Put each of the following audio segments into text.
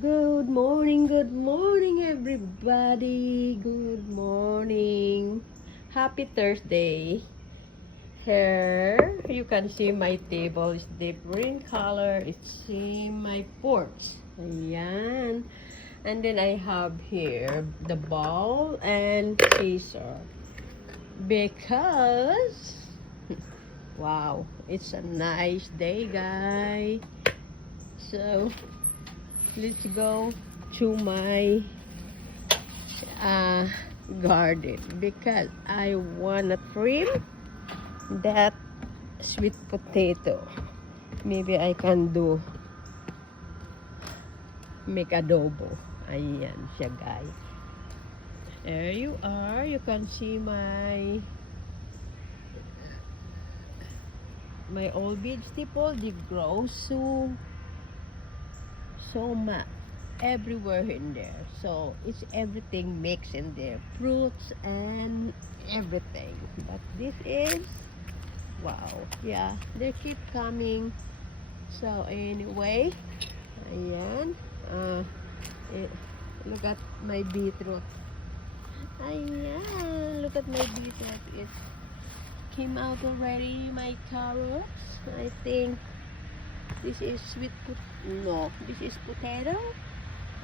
good morning everybody. Good morning. Happy Thursday. Here you can see my table is deep green color. It's in my porch. Ayan. And then I have here the bowl and scissor. Because wow, it's a nice day, guys. So let's go to my garden because I wanna trim that sweet potato. Maybe I can make adobo. Ayan siya, guys. There you are. You can see my old vegetable. They grow so much everywhere in there. So it's everything mixed in there, fruits and everything. But this is wow, yeah, they keep coming. So anyway, ayan, look at my beetroot. Ayan, look at my beetroot. It came out already. My carrots, I think this is this is potato,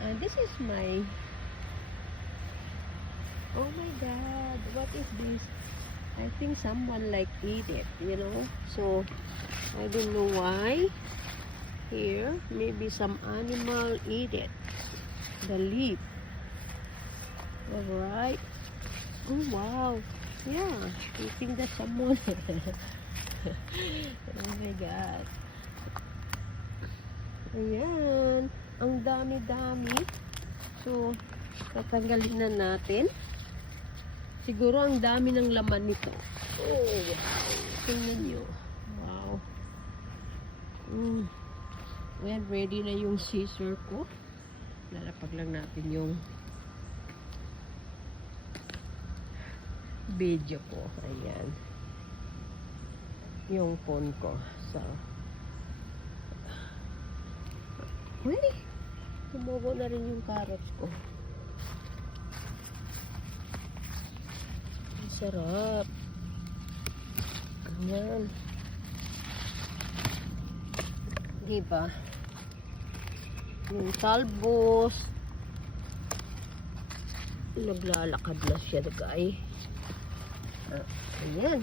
and this is my, oh my god, what is this? I think someone like eat it, you know, so I don't know why. Here, maybe some animal eat it, the leaf. Alright. Oh wow, yeah, I think that's someone. Oh my god. Ayan, ang dami-dami. So, tatanggalin na natin. Siguro ang dami ng laman nito. Oh, wow. Tingnan nyo. Wow. Well, ready na yung scissor ko. Lalapag lang natin yung video ko. Ayan. Yung phone ko. So, really? Tumubo na rin yung carrots ko. Ang sarap. Ayan. Diba? Yung talbos. Naglalakad na siya, guys. Ayan.